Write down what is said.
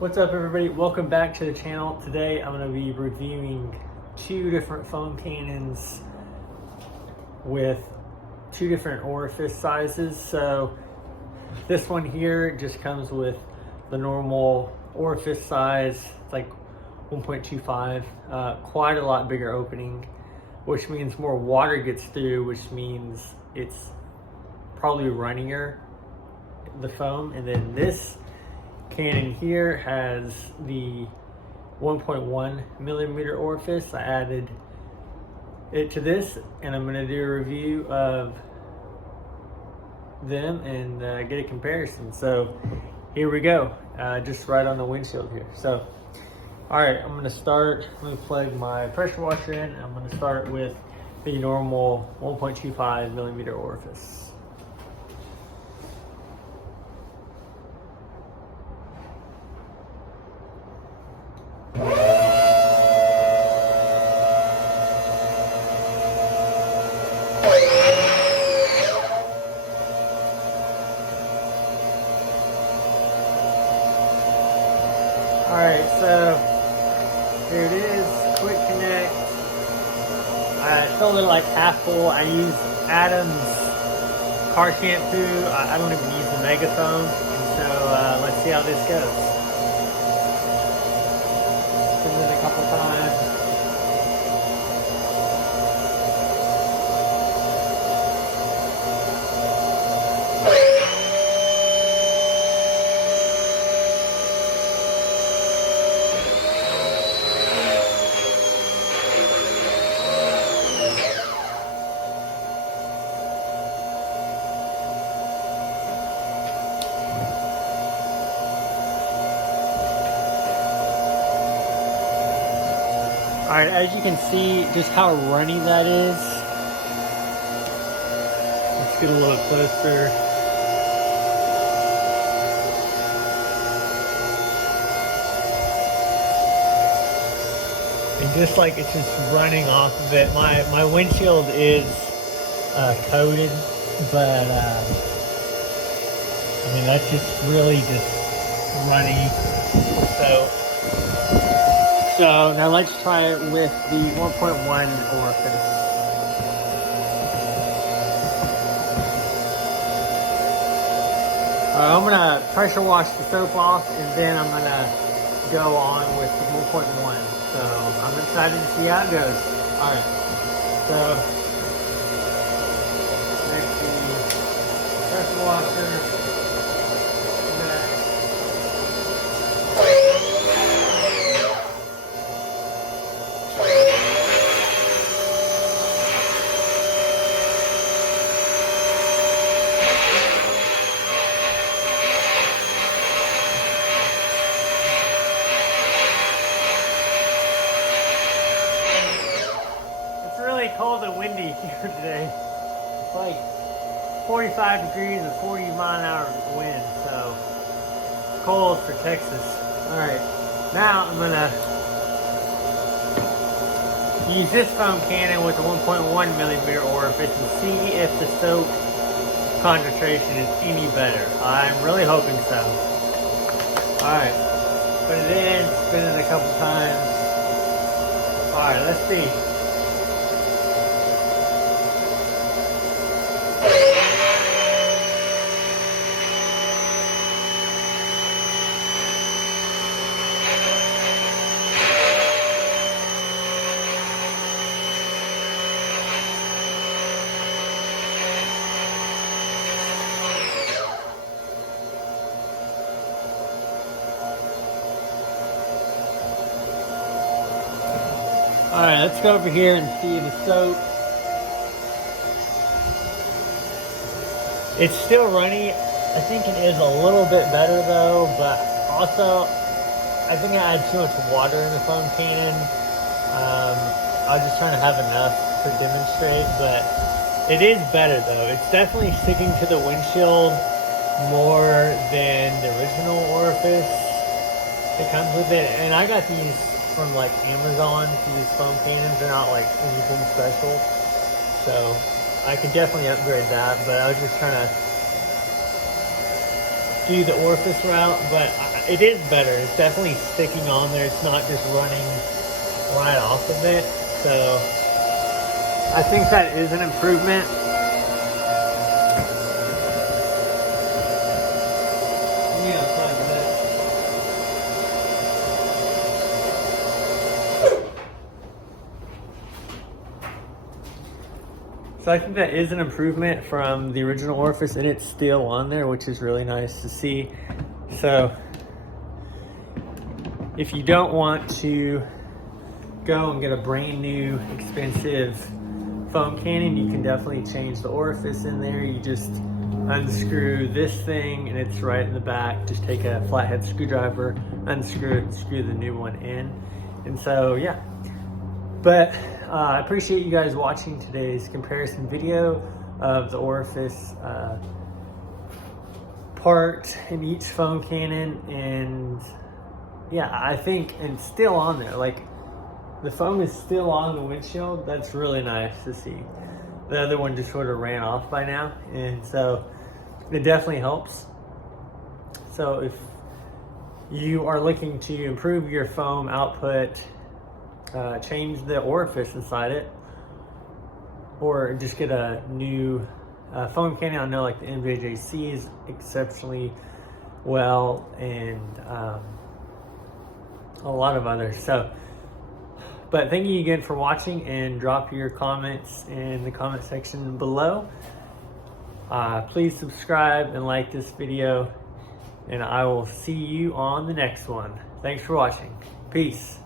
What's up everybody? Welcome back to the channel. Today I'm going to be reviewing two different foam cannons with two different orifice sizes. So this one here just comes with the normal orifice size. It's like 1.25, quite a lot bigger opening, which means more water gets through, which means it's probably runnier, the foam. And then this cannon here has the 1.1 millimeter orifice. I added it to this, and I'm going to do a review of them and get a comparison. So here we go, just right on the windshield here. So all right, I'm going to start. Let me plug my pressure washer in. I'm going to start with the normal 1.25 millimeter orifice. Alright, so here it is, quick connect. I filled it like half full. I used Adam's car shampoo. I don't even use the megaphone. And so let's see how this goes. Spin it a couple times. All right, as you can see just how runny that is. Let's get a little closer. And just like it's just running off of it. My windshield is coated, but I mean that's just really just runny. So now let's try it with the 1.1 orifice. I'm gonna pressure wash the soap off, and then I'm gonna go on with the 1.1. So I'm excited to see how it goes. All right. So next the pressure washer. Cold and windy here today. It's like 45 degrees and 40 mile an hour wind, so cold for Texas. Alright, now I'm gonna use this foam cannon with the 1.1 millimeter orifice and see if the soap concentration is any better. I'm really hoping so. Alright, put it in, spin it a couple times. Alright, let's see. Alright, let's go over here and see the soap. It's still runny. I think it is a little bit better though, but also I think I had too much water in the foam cannon. I was just trying to have enough to demonstrate, but it is better though. It's definitely sticking to the windshield more than the original orifice that comes with it. And I got these from like Amazon, these foam cannons. They're not like anything special, so I could definitely upgrade that, but I was just trying to do the Orifice route, but it is better. It's definitely sticking on there. It's not just running right off of it. So I think that is an improvement. So I think that is an improvement from the original Orifice, and it's still on there, which is really nice to see. So if you don't want to go and get a brand new expensive foam cannon, you can definitely change the Orifice in there. You just unscrew this thing and it's right in the back. Just take a flathead screwdriver, unscrew it, and screw the new one in. And so yeah, but I appreciate you guys watching today's comparison video of the Orifice part in each foam cannon. And yeah, I think it's still on there. Like, the foam is still on the windshield. That's really nice to see. The other one just sort of ran off by now, and so it definitely helps. So if you are looking to improve your foam output, change the Orifice inside it, or just get a new foam cannon. I know like the MJJC is exceptionally well, and a lot of others. So, but thank you again for watching, and drop your comments in the comment section below. Please subscribe and like this video, and I will see you on the next one. Thanks for watching. Peace.